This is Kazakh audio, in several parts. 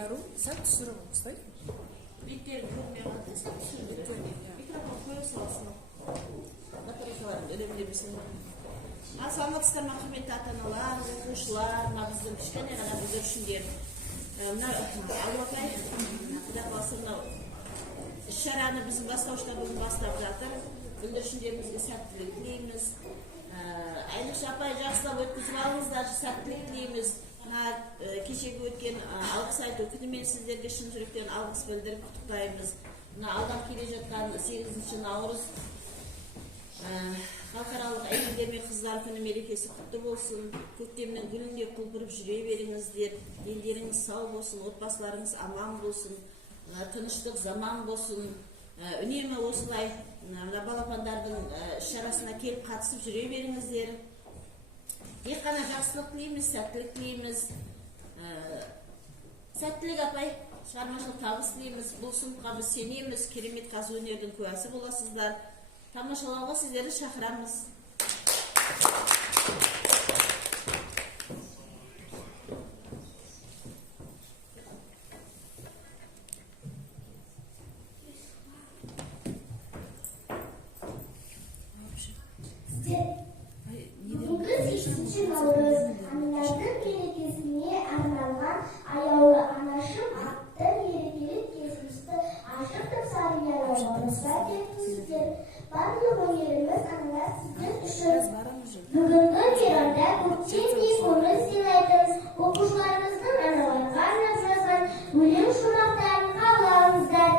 Ару сәл түсіріп алсай. Беттерін көрмей қалды, сәл түсіріп. Микрофон қоя саласың. Батарейкаларын өремдемесін. Саламатсыздар ма, құрметті ата-аналар, оқушылар, біздің кішкене ғана біздер үшін де мына Алуапай, Құда қаласа мынау іс-шараны біздің бастаушылар бүгін бастап жатыр. Бүлдіршіндерімізге сәттілік тілейміз. Айнұш апай жақсылап өткізіп алыңыздар, сәттілік тілейміз. Кешегі өткен алғыс айту күнімен сіздерге шын жүректен алғыс білдіріп құттықтаймыз. Алдан келе жатқан 8 наурыз халықаралық әйелдер мен қыздар күні мерекесі құтты болсын. Көктемнің гүліндей құлпырып жүре беріңіздер. Елдеріңіз сау болсын, отбасыларыңыз аман болсын, тыныштық заман болсын. Үнемі осылай балапандардың іс-шарасына келіп қатысып жүре беріңіздер. Тек қана жақсылық тілейміз, сәттілік тілейміз. Сәттілік апай, шығармашылық табыс тілейміз. Бұл сыныпқа біз сенеміз, керемет қаз өнердің куәсі боласыздар. Тамашалауға сіздерді шақырамыз. Аналардың мерекесіне арналған аяулы анашым атты мерекелік кесімізді ашықтық сарыялауымызға кетіңіздер. Барлық өнеріміз аналар сіздер үшін. Бүгінгі мейрамда көптен көңіл сыйлайтын оқушыларымыздың аналарға арнап жазған өлең шумақтарын қабыл алыңыздар.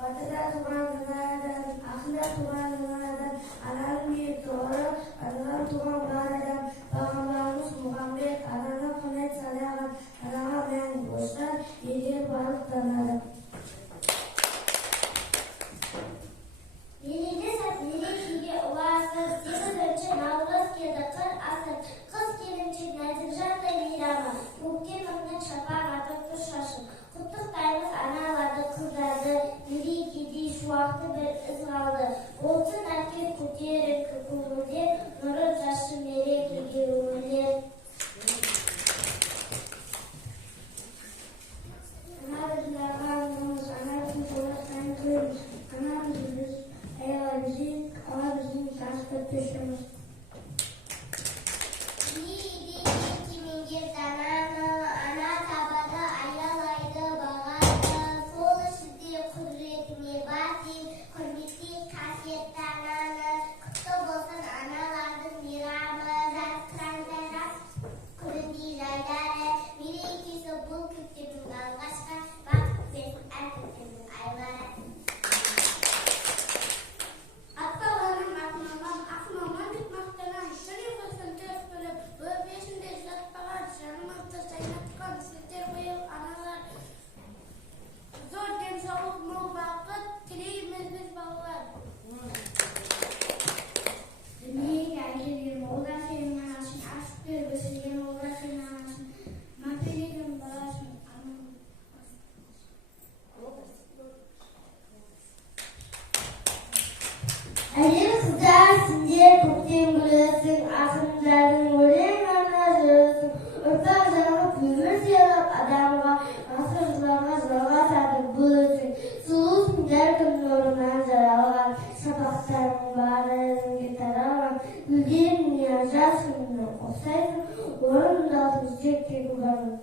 Batıda tuğan gınadan, ahında tuğan gınadan, ananın büyük doğru, anadan tuğan gınadan, Peygamberimiz Muhammed, anana Muhammed Sallallahu anana ben boştan, yediği balık danadan. Мерекеге ұласыз, 8 наурыз келді қыр асыр, қыз келіншек нәзік мейрамы, көктем аңнан шапақ атып тұр шашын. Құттықтаймыз аналарды, қыздарды, мерекеде шуақты бір із қалды. Болсын әркез көтеріп көңілдер, нұры жашы мерекеге өмірлер. Әйел қыздар сендер көктем гүлісің, ақындардың өлең арнажысың, ұрпақ жаңып өмір сыйлап адамға, ғасырларға жалғасады бұл ісің. Сұлусың бәлкім нұрынан жаралған, шапақтарың барыңе таралған, гүлдеріңе жас күніне қосайсың, орындалсын жүректегі барын.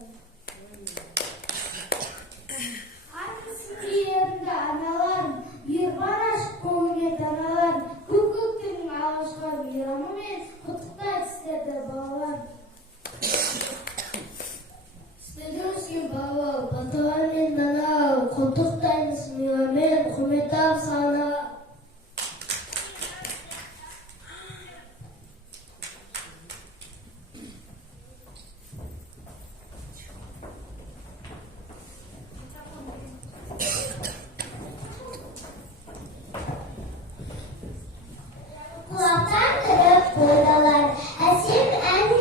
Аналарым, ербар ашып көңілге таналарым, көктемнің алғашқы мейрамымен құттықтайды сіздерді балаларым. Сіздерде өскен балалар, баталар мен даналар, құттықтаймыз мейраммен, құрметті абысаналар. Kulaktan kırıp buradalar, əsim ən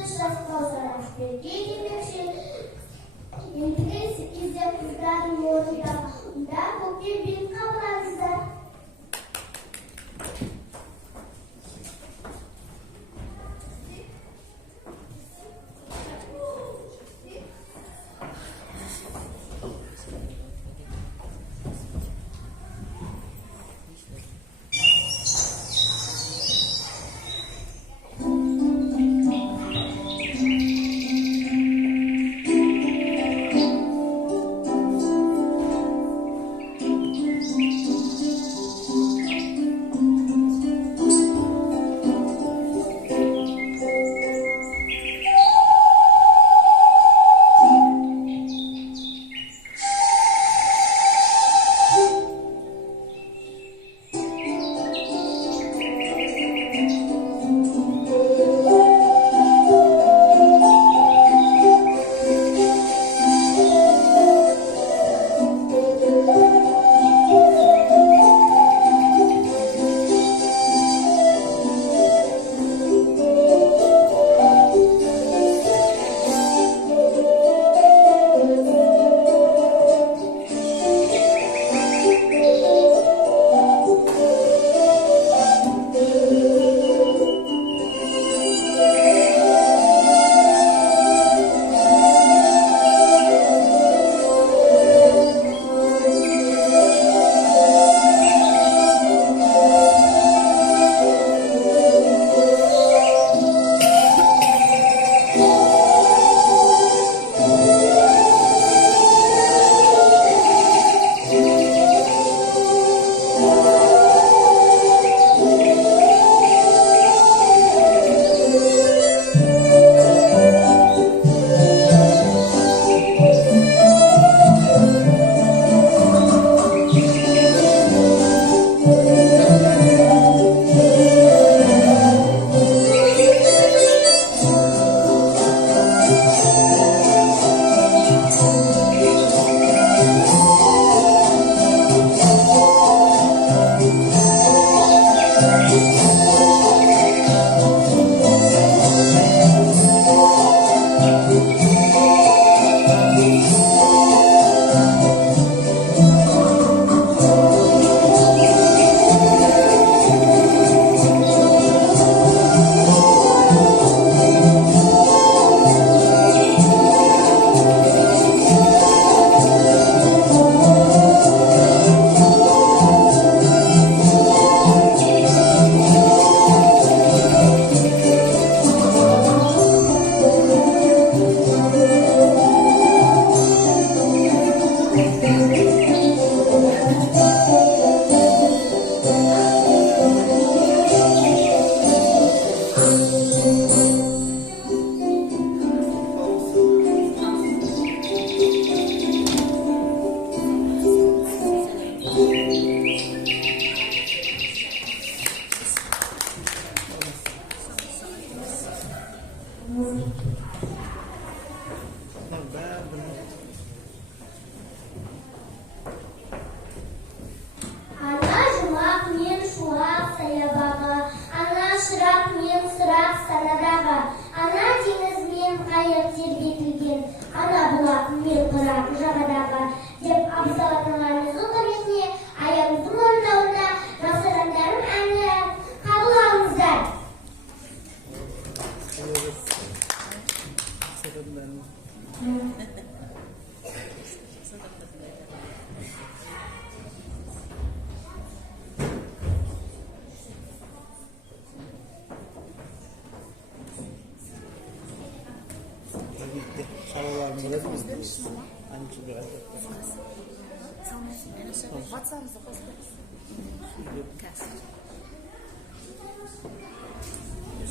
4 жасқа Сарасбекке демекші. Ендігі кезде қыздардың орнында көкке бет қабыламыздар.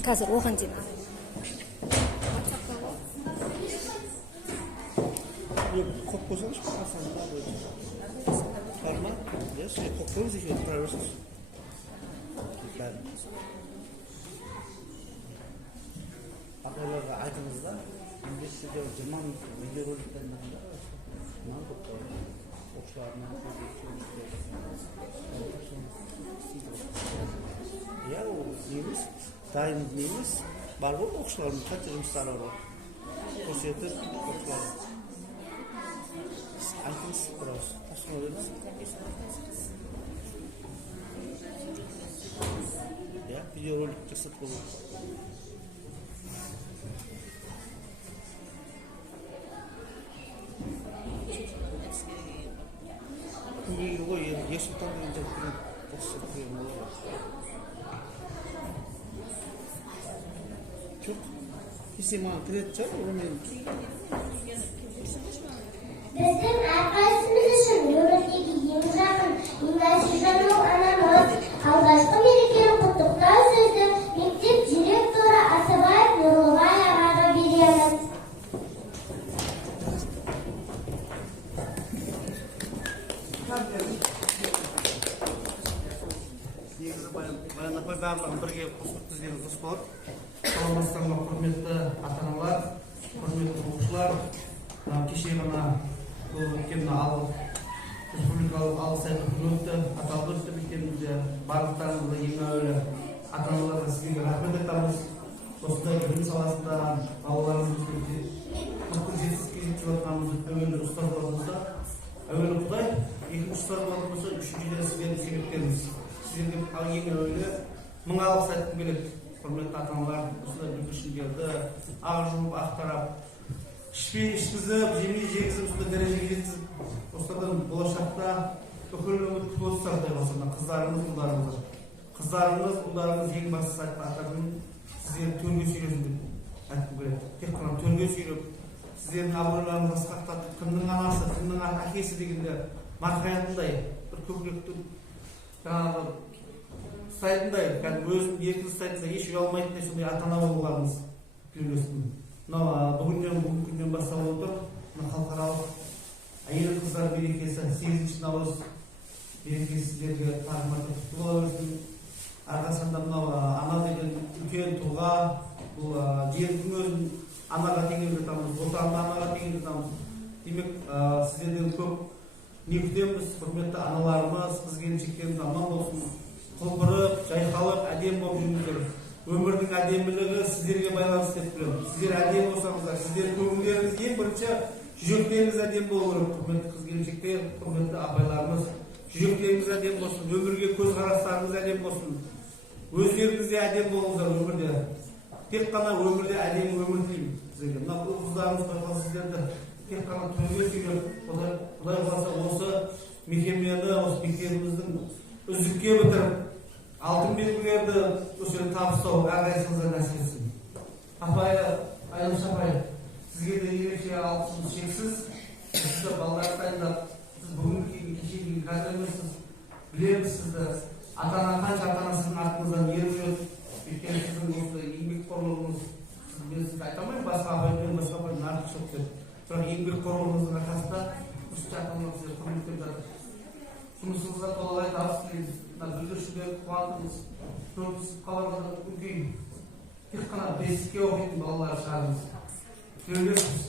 қазір оған дейін Çok güzel şu aslında böyle. Parmak, ya şey kokuyoruz işte traversos. Ben. Apaylar aytınızda İngilizce'de German video rollerinden ne yapıyor? Okşarına ya o neymiş? Daim neymiş? Бар ғой оқушылардың қанша жұмыстары бар. Көрсетіп, оқушылар. Айтыңыз біраз. Тасқын өдіңіз. Ya, videorolik жасап қойып. Күнге ғой, Ерсұлтан деген жігіттің қосып қойған болады. Жоқ. Кесе маған кіреді шығар, онымен. Біздің әрқайсымыз үшін өмірдегі ең жақын, ең әсіржаныл анамыз. Алғашқы мерекелік құттықтау сөзді мектеп директоры Асабаев Нұрлыбай ағаға береміз. Негізі Баян апай барлығын бірге қосып тізген дұрыс болады. Саламатсыздар ма, құрметті ата-аналар, құрметті оқушылар. Кеше ғана бұл өткен республикалық алғыс айту күні өтті, аталып өтті мектебімізде. Барлықтарыңызға ең әуелі ата-аналарға сіздерге рахмет айтамыз. Осындай білім саласында балаларымызға мықты жетістікке жетіп жатқанымыз әуелі ұстаздарымызда. Әуелі Құдай, екінші ұстаздарымызда, үшіншіден сіздердің себептеріңіз. Сіздерге ең әуелі мың алғыс айтқым келеді. Құрметті ата-аналар, осындай бүлдіршіндерді ақ жуып, ақтарап, ішпей ішкізіп, жемей жегізіп, осындай дәрежеге жеткізіп, осыдан болашақта бүкіл үміт күтіп отырсыздар осыдан қыздарыңыз, ұлдарыңыз. Қыздарыңыз, ұлдарыңыз ең бастысы айтатын сіздерді төрге сүйресін деп айтқым келеді. Тек қана төрге сүйреп, сіздердің абыройларыңызды асқақтатып, кімнің анасы, кімнің әкесі дегенде марқаятындай бір көкіректі жаңағы ұстайтындай, өзін еркін ұстайтындай, еш ұялмайтындай сондай ата-ана болғаныңыз тілеулеспін. Бүгінгі күннен бастап отыр, халықаралық әйел қыздар мерекесі 8 наурыз мерекесі сіздерге тағылымды құтты бола берсін. Арқасында ана деген үлкен тұлға, бұл жердің өзін анаға теңеп жатамыз, отанды анаға теңеп жатамыз. Демек, сіздерден көп не күтеміз, құрметті аналарымыз, қыз-келіншектеріміз аман болсын, құлпырып, жайқалып, әдем болып жүріңіздер. Өмірдің әдемілігі сіздерге байланысты деп білемін. Сіздер әдем болсаңыздар, сіздер көңілдеріңіз ең бірінші жүректеріңіз әдем болу керек. Құрметті қыз-келіншектер, құрметті апайларымыз, жүректеріңіз әдем болсын, өмірге көзқарастарыңыз әдем болсын. Өздеріңіз де әдем болыңыздар өмірде. Тек қана өмірде әдем өмір тілеймін сіздерге. Мына бұл қыздарымыз байқау сіздерді тек қана төрге сүйреп, Құдай қаласа осы мекемені, осы мектебіміздің үздікке бітіріп, алтын белгілерді өздерін табыстау әрқайсыңызға нәсіп етсін. Апай, Айнаш апай, сізге де ерекше алғысымыз шексіз. Сізді балаларды дайындап, сіз бүгінгі кешегі қазір емессіз, білеміз сізді. Ата-ана қанша ата-ана сіздің артыңыздан еріп жүреді. Өйткені сіздің осы еңбекқорлығыңыз, мен сізді айта алмаймын, басқа апаймен, басқа апаймен артық жоқ деп. Бірақ еңбекқорлығыңыздың арқасында осы ата-аналар сізді құрметтеп жатыр. Жұмысыңызға толағай табыс тілейміз. Бүлдіршіндер қуантыңыз, көбісі қалаларда үлкен, тек қана бесікке оқитын балалар шығарыңыз. Тілеулесіз.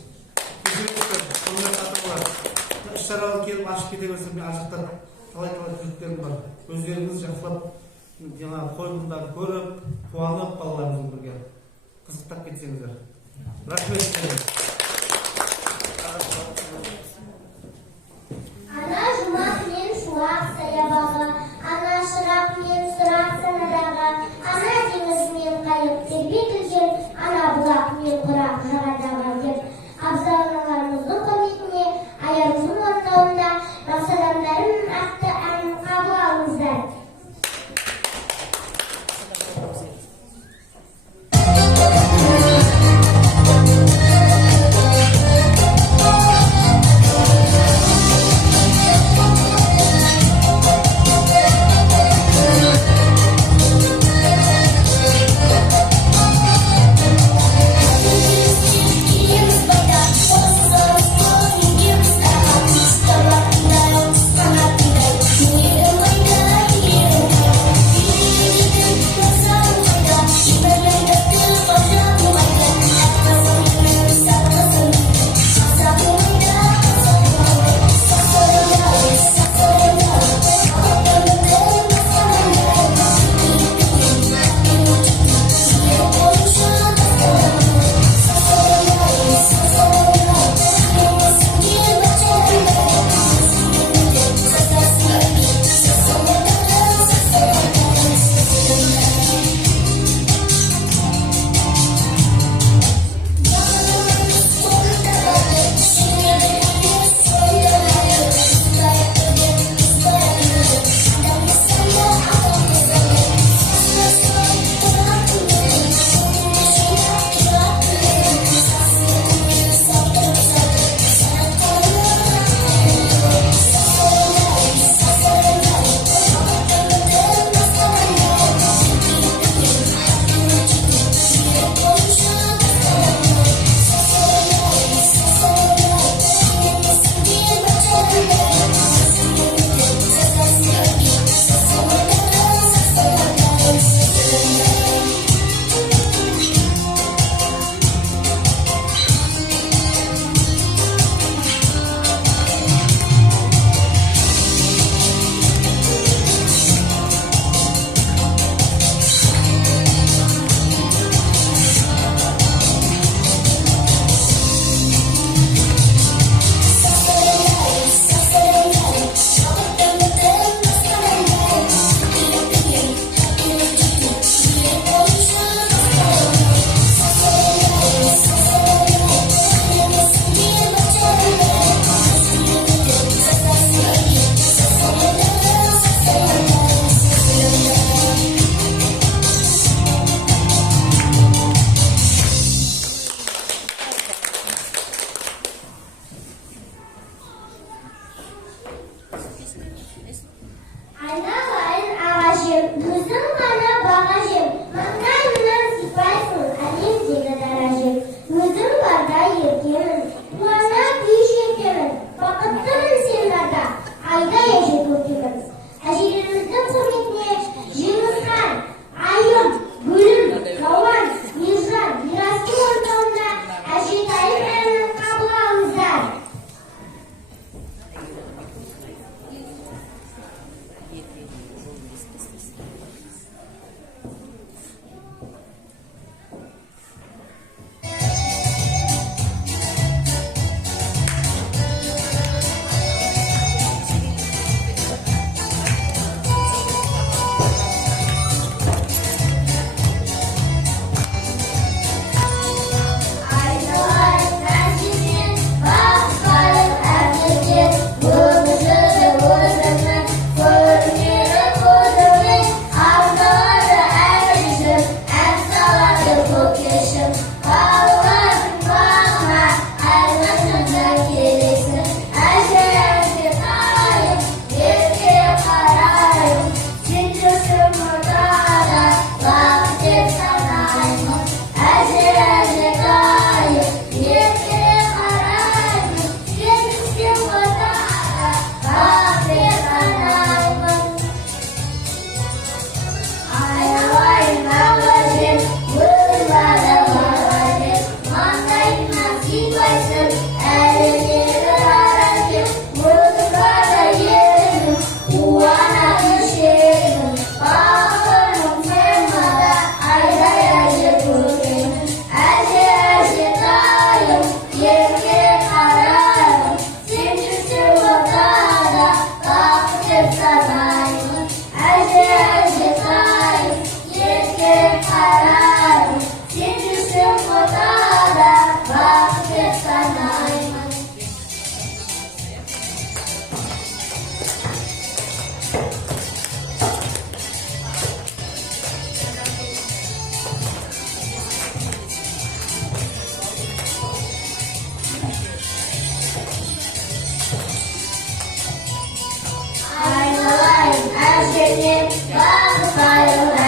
Құрметті ата-аналар, іс-шараға келіп ашып кете берсем, мен ажықта талай-талай жүктерім бар. Өздеріңіз жақсылап, жаңағы қойылымдарды көріп, қуанып балаларыңызбен бірге қызықтап кетсеңіздер. Рахмет сіздерге. Ана жұмақ мен шуақ саябағы, ана шырақ мен сұрақ санадағы, ана теңіз мен қайық тербетілген, ана бұлақ мен құрақ жағадағы деп абзал аналарымыздың құрметіне аягүздің орындауында мақсадамдарым атты әнін қабыл алыңыздар.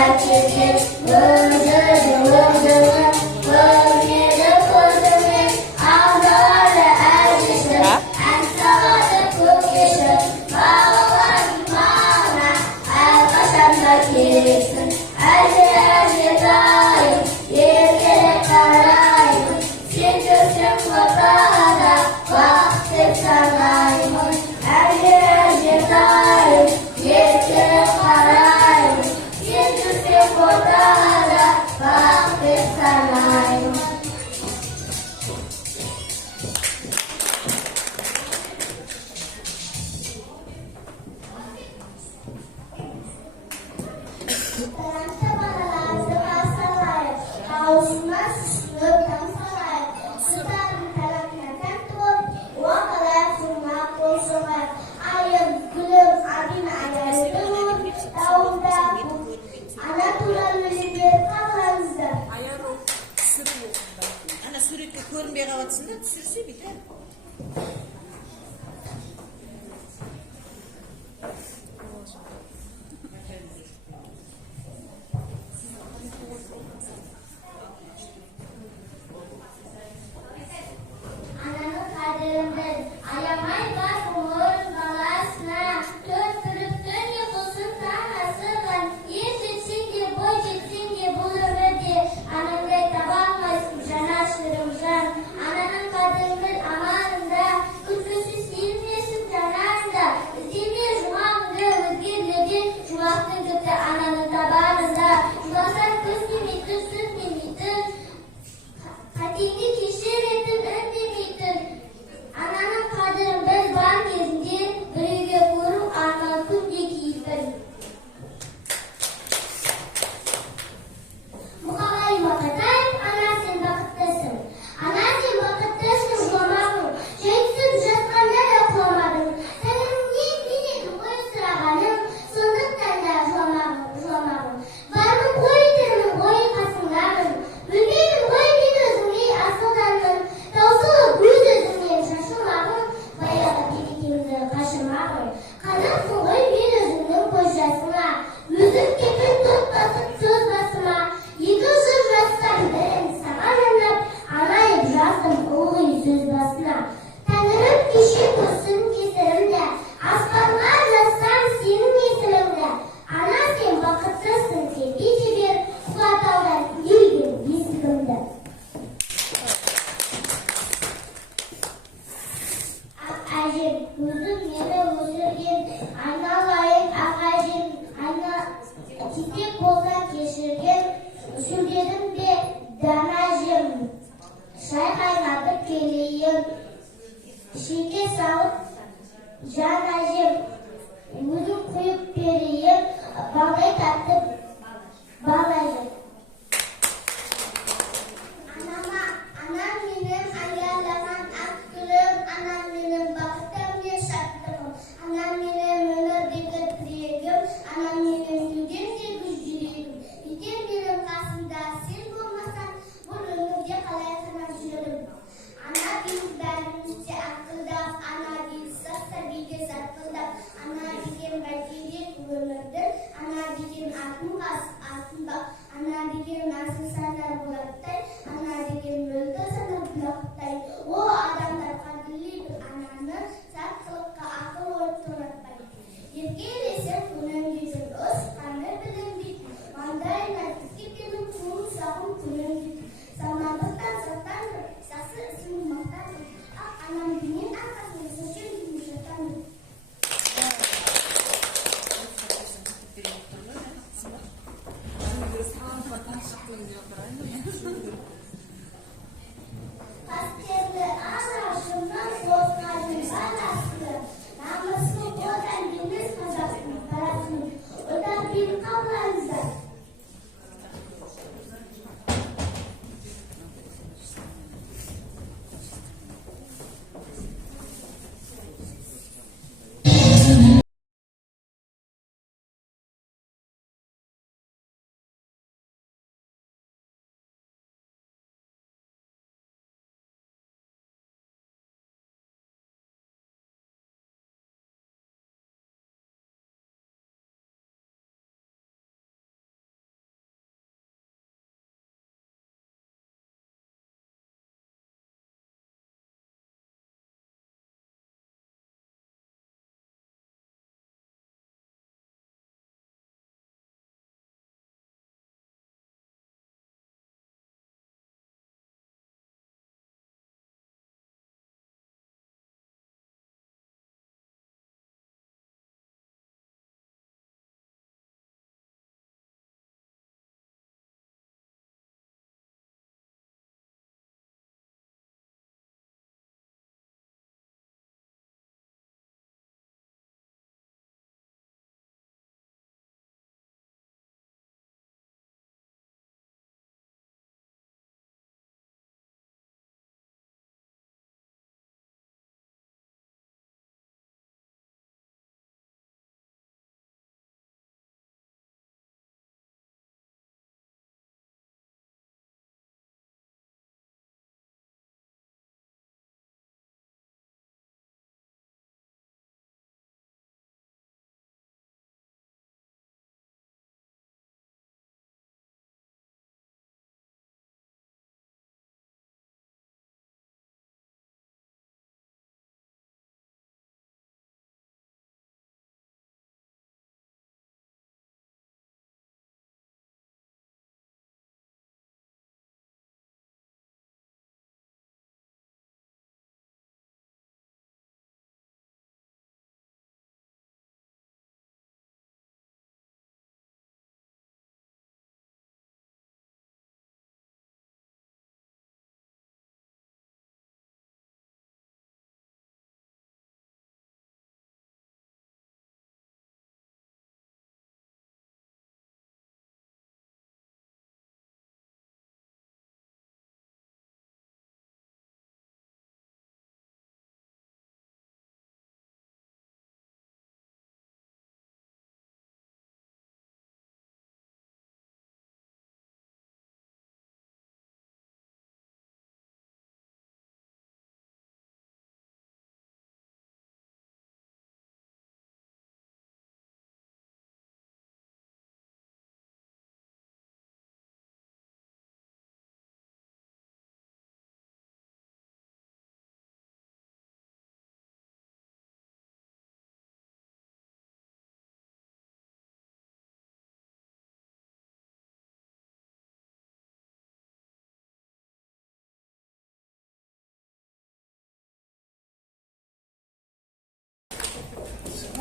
әкелген өзіңнің көрмеді көзімен аңдалады әжесі ән салады көкеші балалар маңа әрқашанда керексің әже әжетайым еркелік қараймын сен жүрсең ортада бақыт деп санаймын әже әжетайым еркелік қараймын сен жүрсең ортада бақыт деп санаймын. Тарамса балаларды басалайық, аузына сүзіп таң салайық, сұлтанның тарапына тәнті болып, уақалайық зұлмақ болсылайық. Айым, гүлім, абин аяйды болып, тауында ана туралы өлеңдер қалғаныздар. Аяну түсіру. Ана суретке көрінбей қалатсың да түсірсе бейті. Ananı kaderimden ayamay var umurun balasına dört kırıktın yıkılsın tanrısıdan yer jetsinge boy jetsinge bulur öde ananday tabanmaysın canaşırım can ananın kaderimden amanında külküsü silmesin canarında izleme cumağında özgürledi cumağın gıpta ananın tabanında cumağsan kız demeytin süt demeytin Katini keşiretin öndemeydin. Ananın kadırın biz var gezinde birге көріп арман күнде кейіпін. Мұқағали Мақатаев, ана сен бақыттысың. Ана сен бақыттысың жоламағың. Жайсыз жатқанда да құламадың. Тәңірің не едің ғой сұрағаның, сондықтан да жоламағың. Бармын ғой тірімін ғой қасыңдамын. Білгенім ғой мен өзіңе асылданмын. Таусылып өз өзіңнен шашылмағың. Баяғы берекемді қашырмағың. Қанатсың ғой мен өзіңнің көз жасыңа. Өзім кепіл тот басып сөз басыма. Екі жыр жастан бірін саған арнап, арнайып жаздым ылғи сөз басына. Тәңірім кеше көрсін кесірімді, аспанға жазсам сенің есіміңді. Ана сен бақыттысың тербете бер, құлатаудан елген есігімді. Ақ әжем, өзің мені өсірген, айналайын ақ әжем, тезек болса кешірген, сүлдедің бе дана жем, шай қайнатып келейін, шеке салып жан әжем, өзің құйып берейін, балдай тартып бал әжем. Анам менің аялаған ақ гүлім, анам менің бақытым мен шаттығым, анам менің өмірдегі тірегім, анам менің кеудемдегі жүрегім. Егер менің қасымда сен болмасаң, бұл өмірде қалай қанат жүрім. Ана дейін бәрімізде ақылдап, ана дейін сәбиге сатқылдап, ана деген бәйтерек өмірдің, ана деген атын бас, атын бақ, ана деген асыл санар болаттай, ана деген мөлді санар бұлақтай. О адамдар қадірлейді ананы, сәт қылыққа ақыл ой торатпай. Еркелесем күнім дейтін, өз қаны білім дейтін, маңдайына тіккенім күнім сағым күнім дейтін. Салмандықтан сақтандыр, сақсы ісім мақтандыр, ақ анам бенен арқасымен сұршын дейін жатандыр.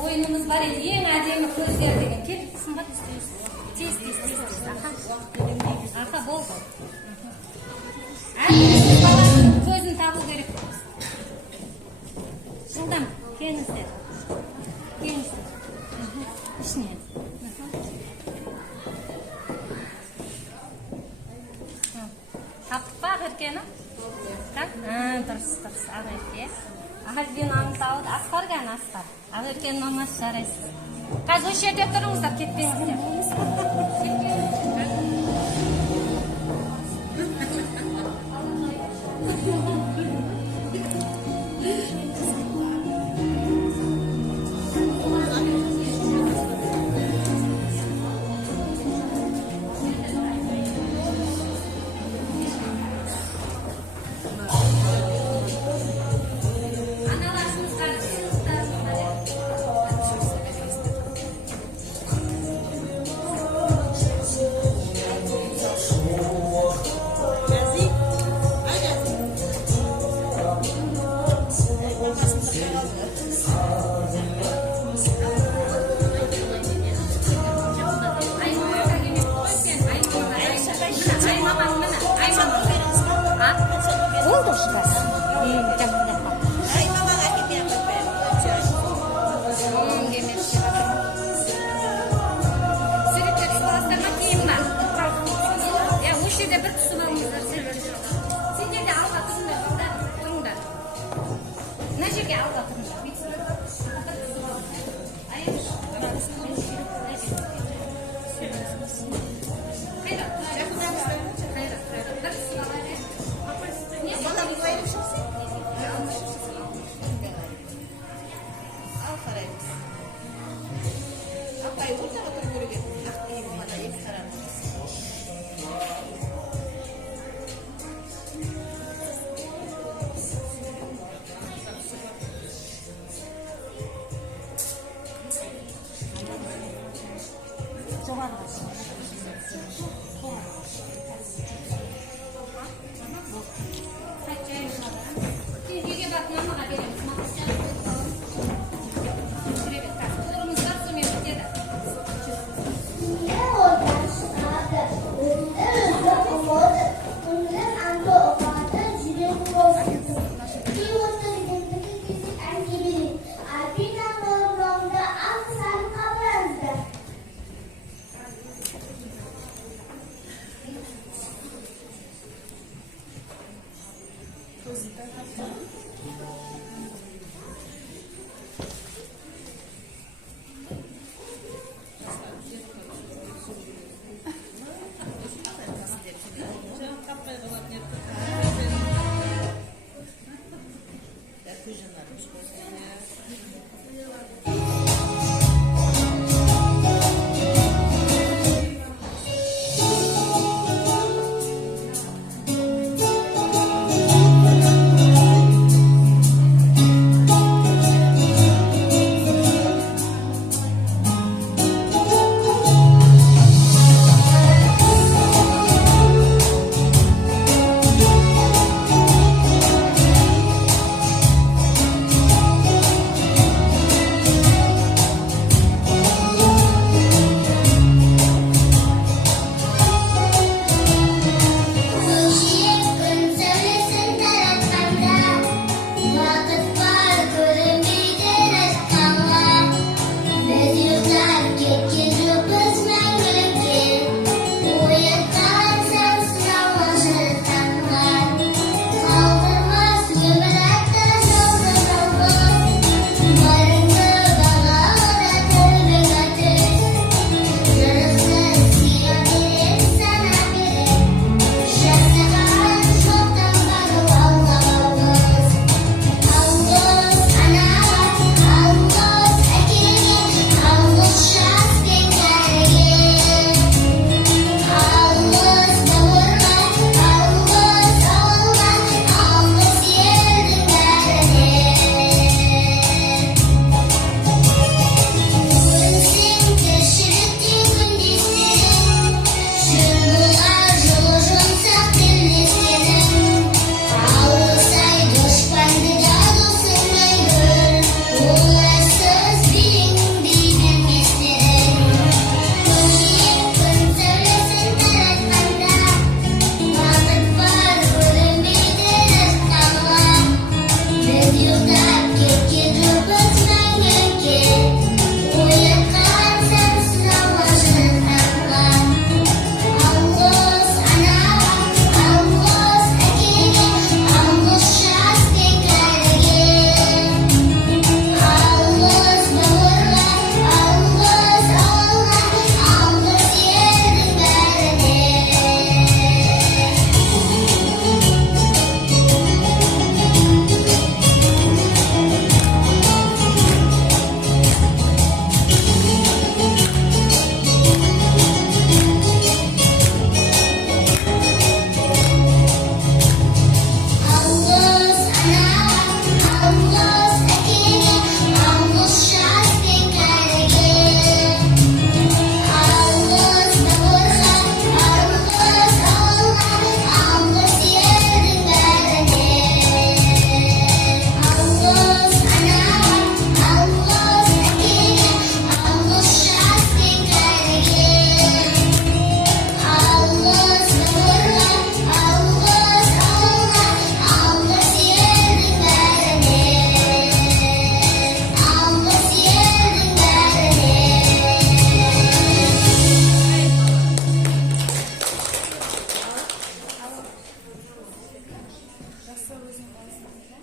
ойынымыз бар еді, ең әдемі көздер деген. Кел, сымбат. Тез. Аха, болды. Әдемі баланың көзін табу керек. Жылдам, келіңіздер. Ішіне. Таптық па Ақеркені? Так? Дұрыс. Ақерке. Ақеркені аңсауды. Асқар кән, Асқар. Ақеркені мамасы жарайсыз. Қазір осы жерде тұрыңыздар, кетпеңіздер. Oldu işte.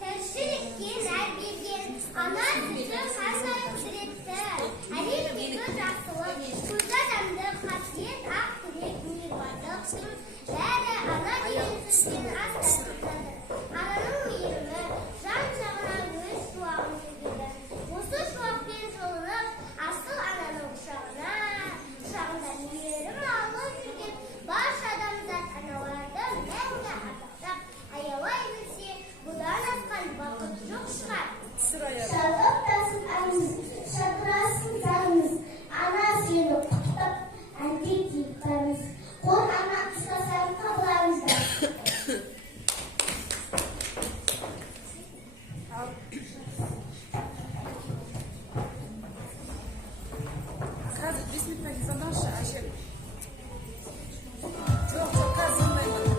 Тіршілікке нәр берген ана сүті қандай құдіретті. Әлемдегі жақсылық, көз адамды қасиет, ақ тілек, мейірбандықтың бәрі ана деген сөзден астарлықтады. Ананың мейірімі жан-жағына өз шуағын төгеді. Осы шуақпен жылынып, асыл ананың құшағында мейірім алып жүрген барша адамзат аналарды мәңгі ардақтап, аялай білсе, бұдан асқан бақыт жоқ шығар. Шалықтасын аңыз, шатырасын заңыз, ана сені құттықтап, әнде кейіптарыңыз. Қор ана ұстасаң қабыларыңыздар. Қазір 5 минутқа заманшы әже. Жоқ, қазір заманшы.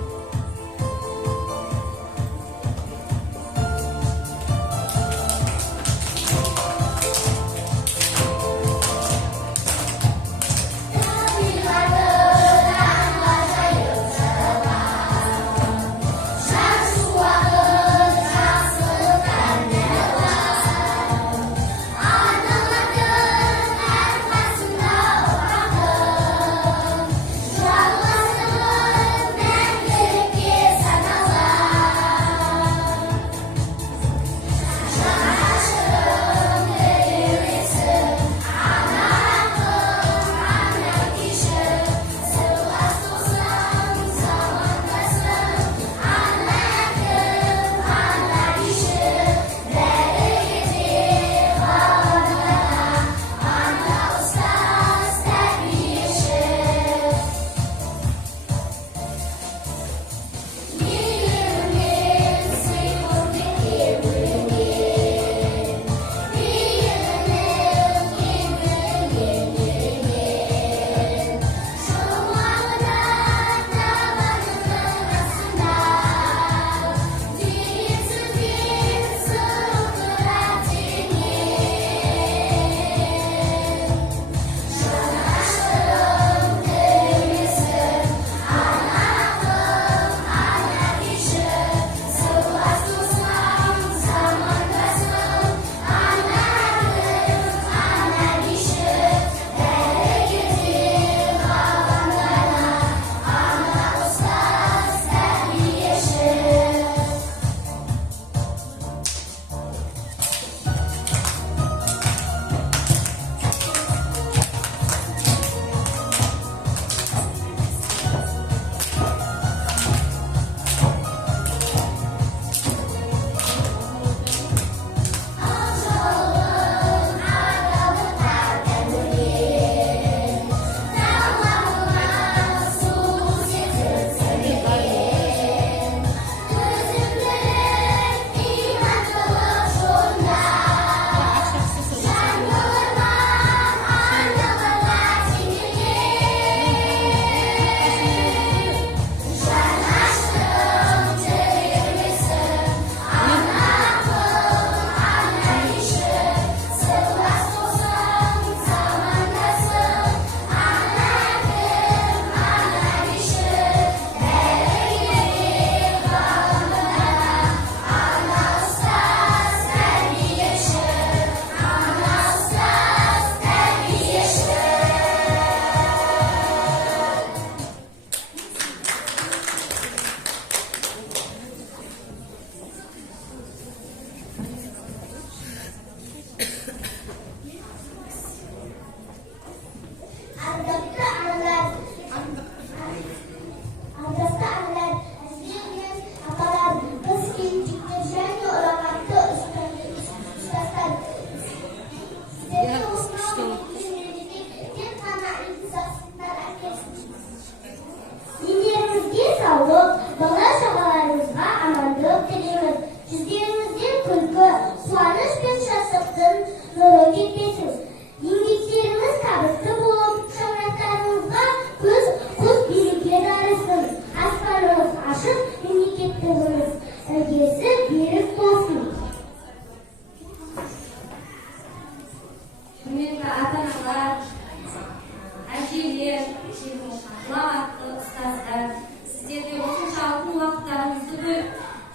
ұстаздар, сіздерге осынша алтын уақыттарыңызды бөліп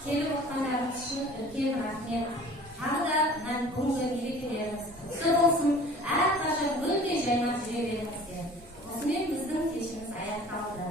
келіп отырғандарыңыз үшін үлкен рахмет. Тағы да бүгінгі мерекелеріңіз құтты болсын. Әрқашан өте жайнап жүре беріңіздер. Осымен біздің кешіміз аяқталды.